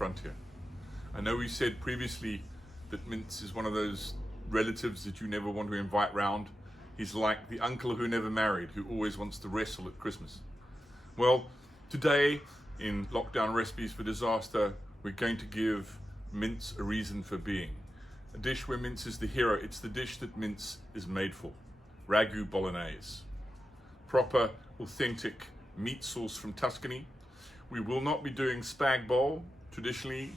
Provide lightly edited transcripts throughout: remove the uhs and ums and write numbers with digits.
frontier. I know we said previously that mince is one of those relatives that you never want to invite round. He's like the uncle who never married, who always wants to wrestle at Christmas. Well, today in Lockdown Recipes for Disaster, we're going to give mince a reason for being. A dish where mince is the hero. It's the dish that mince is made for. Ragu Bolognese. Proper, authentic meat sauce from Tuscany. We will not be doing spag bowl. Traditionally,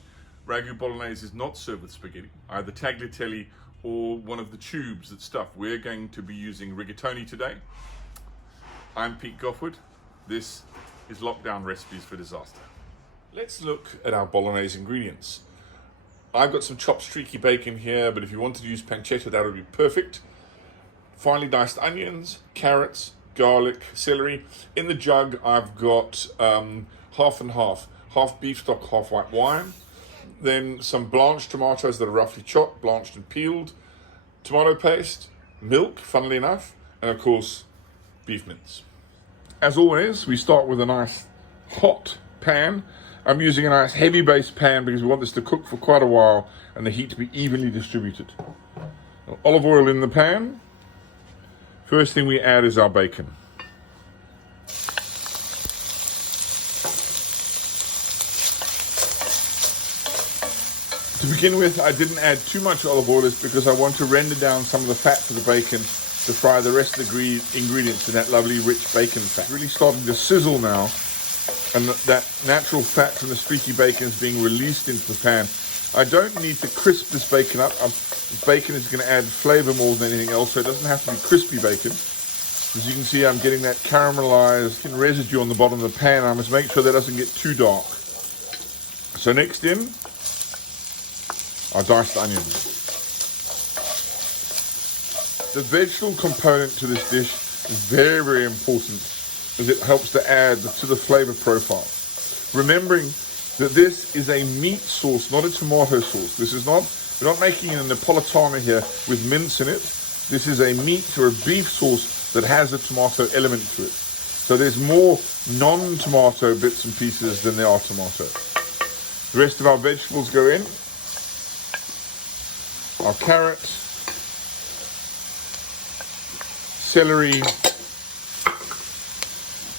Ragu Bolognese is not served with spaghetti, either tagliatelle or one of the tubes that stuff. We're going to be using rigatoni today. I'm Pete Goffe-Wood. This is Lockdown Recipes for Disaster. Let's look at our Bolognese ingredients. I've got some chopped streaky bacon here, but if you wanted to use pancetta, that would be perfect. Finely diced onions, carrots, garlic, celery. In the jug, I've got half and half beef stock, half white wine. Then some blanched tomatoes that are roughly chopped, blanched and peeled, tomato paste, milk, funnily enough, and of course, beef mince. As always, we start with a nice hot pan. I'm using a nice heavy base pan because we want this to cook for quite a while and the heat to be evenly distributed. Olive oil in the pan. First thing we add is our bacon. To begin with, I didn't add too much olive oil because I want to render down some of the fat for the bacon to fry the rest of the ingredients in that lovely rich bacon fat. Really starting to sizzle now, and that natural fat from the streaky bacon is being released into the pan. I don't need to crisp this bacon up. Bacon is going to add flavor more than anything else, so it doesn't have to be crispy bacon. As you can see, I'm getting that caramelized residue on the bottom of the pan. I must make sure that doesn't get too dark. So next in, our diced onions. The vegetable component to this dish is very, very important as it helps to add to the flavor profile. Remembering that this is a meat sauce, not a tomato sauce. We're not making a Napolitana here with mince in it. This is a meat or a beef sauce that has a tomato element to it. So there's more non-tomato bits and pieces than there are tomato. The rest of our vegetables go in. Our carrot, celery,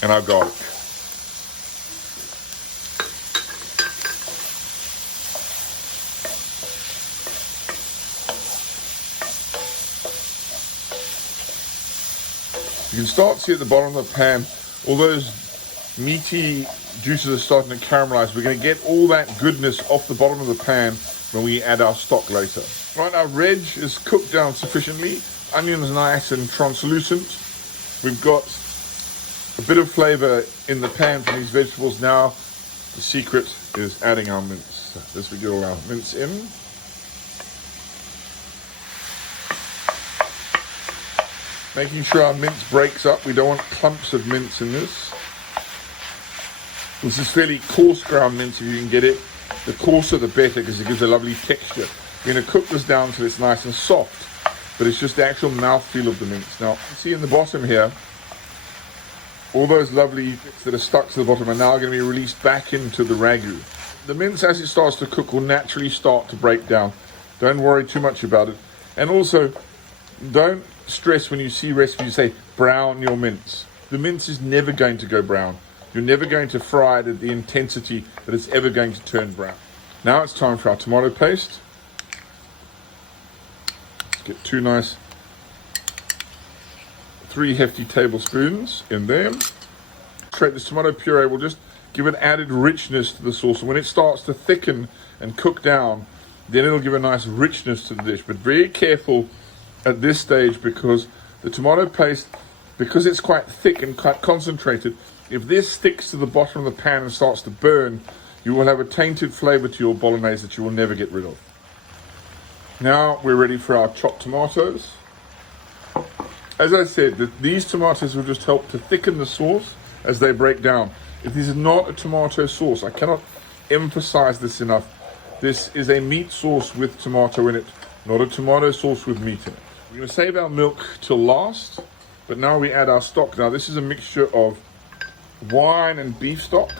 and our garlic. You can start to see at the bottom of the pan, all those meaty juices are starting to caramelize. We're going to get all that goodness off the bottom of the pan when we add our stock later. Right, our reg is cooked down sufficiently. Onions nice and translucent. We've got a bit of flavor in the pan from these vegetables now. The secret is adding our mince. As we get all our mince in. Making sure our mince breaks up. We don't want clumps of mince in this. This is fairly coarse ground mince if you can get it. The coarser the better because it gives a lovely texture. We're going to cook this down till it's nice and soft, but it's just the actual mouthfeel of the mince. Now, you see in the bottom here, all those lovely bits that are stuck to the bottom are now going to be released back into the ragu. The mince, as it starts to cook, will naturally start to break down. Don't worry too much about it. And also, don't stress when you see recipes say, brown your mince. The mince is never going to go brown. You're never going to fry it at the intensity that it's ever going to turn brown. Now it's time for our tomato paste. Let's get 3 hefty tablespoons in there. This tomato puree will just give an added richness to the sauce. And when it starts to thicken and cook down, then it'll give a nice richness to the dish. But very careful at this stage because the tomato paste, because it's quite thick and quite concentrated, if this sticks to the bottom of the pan and starts to burn, you will have a tainted flavor to your bolognese that you will never get rid of. Now we're ready for our chopped tomatoes. As I said, these tomatoes will just help to thicken the sauce as they break down. If this is not a tomato sauce, I cannot emphasize this enough. This is a meat sauce with tomato in it, not a tomato sauce with meat in it. We're going to save our milk till last, but now we add our stock. Now this is a mixture of wine and beef stock.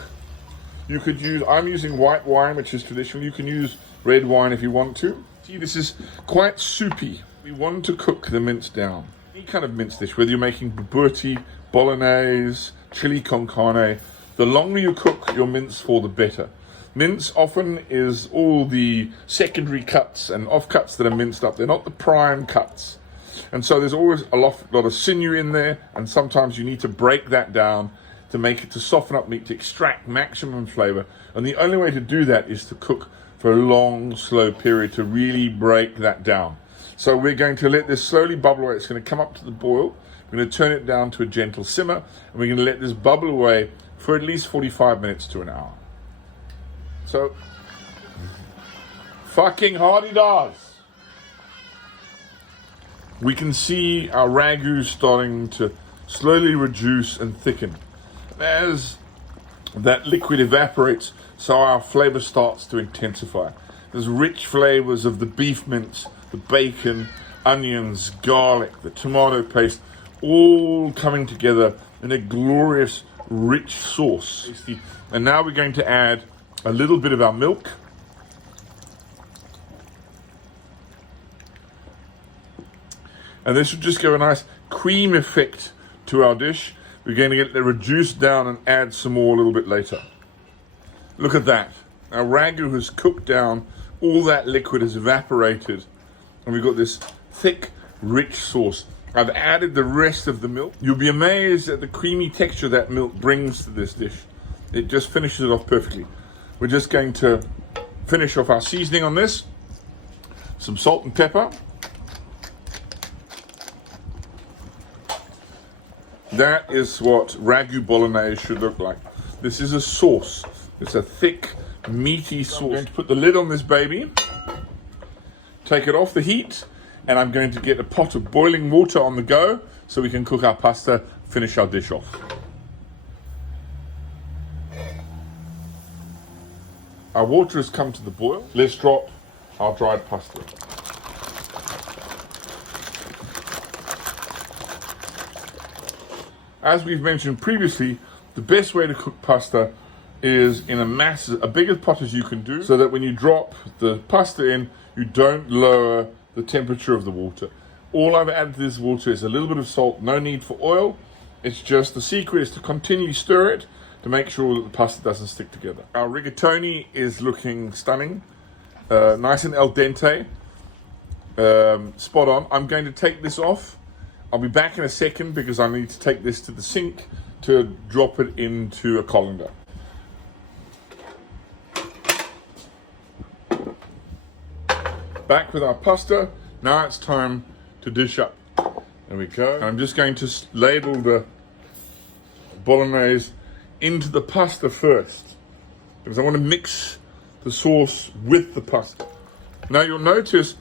You could use, I'm using white wine, which is traditional. You can use red wine if you want to. See, this is quite soupy. We want to cook the mince down. Any kind of mince dish, whether you're making burrati, bolognese, chili con carne, the longer you cook your mince for, the better. Mince often is all the secondary cuts and offcuts that are minced up. They're not the prime cuts. And so there's always a lot of sinew in there, and sometimes you need to break that down to make it, to soften up meat, to extract maximum flavor. And the only way to do that is to cook for a long, slow period to really break that down. So we're going to let this slowly bubble away. It's going to come up to the boil. We're going to turn it down to a gentle simmer, and we're going to let this bubble away for at least 45 minutes to an hour. So, fucking hardy does. We can see our ragu starting to slowly reduce and thicken. As that liquid evaporates, so our flavor starts to intensify. There's rich flavors of the beef mince, the bacon, onions, garlic, the tomato paste, all coming together in a glorious, rich sauce. And now we're going to add a little bit of our milk. And this will just give a nice cream effect to our dish. We're going to get it reduced down and add some more a little bit later. Look at that. Our ragu has cooked down, all that liquid has evaporated, and we've got this thick, rich sauce. I've added the rest of the milk. You'll be amazed at the creamy texture that milk brings to this dish. It just finishes it off perfectly. We're just going to finish off our seasoning on this. Some salt and pepper. That is what Ragu Bolognese should look like. This is a sauce. It's a thick, meaty sauce. I'm going to put the lid on this baby, take it off the heat, and I'm going to get a pot of boiling water on the go so we can cook our pasta, finish our dish off. Our water has come to the boil. Let's drop our dried pasta. As we've mentioned previously, the best way to cook pasta is in a bigger pot as you can do, so that when you drop the pasta in, you don't lower the temperature of the water. All I've added to this water is a little bit of salt, no need for oil. It's just, the secret is to continue stir it to make sure that the pasta doesn't stick together. Our rigatoni is looking stunning, nice and al dente, spot on. I'm going to take this off. I'll be back in a second because I need to take this to the sink to drop it into a colander. Back with our pasta. Now it's time to dish up. There we go. I'm just going to ladle the bolognese into the pasta first, because I want to mix the sauce with the pasta. Now you'll notice,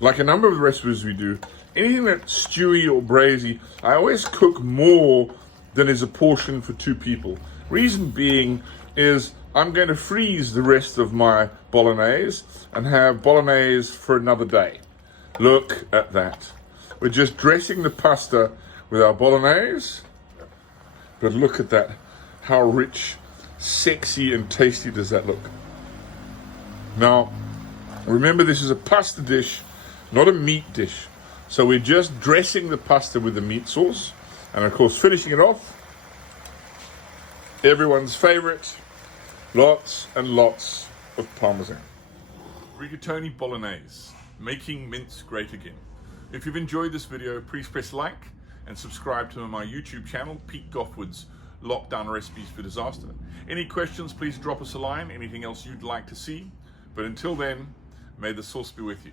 like a number of the recipes we do, anything that's stewy or braisy, I always cook more than is a portion for two people. Reason being is I'm going to freeze the rest of my bolognese and have bolognese for another day. Look at that. We're just dressing the pasta with our bolognese, but look at that. How rich, sexy, and tasty does that look? Now, remember, this is a pasta dish, not a meat dish. So we're just dressing the pasta with the meat sauce, and of course finishing it off, everyone's favorite, lots and lots of parmesan. Rigatoni bolognese, making mince great again. If you've enjoyed this video, please press like and subscribe to my YouTube channel, Pete Goffe-Wood's Lockdown Recipes for Disaster. Any questions, please drop us a line. Anything else you'd like to see. But until then, may the sauce be with you.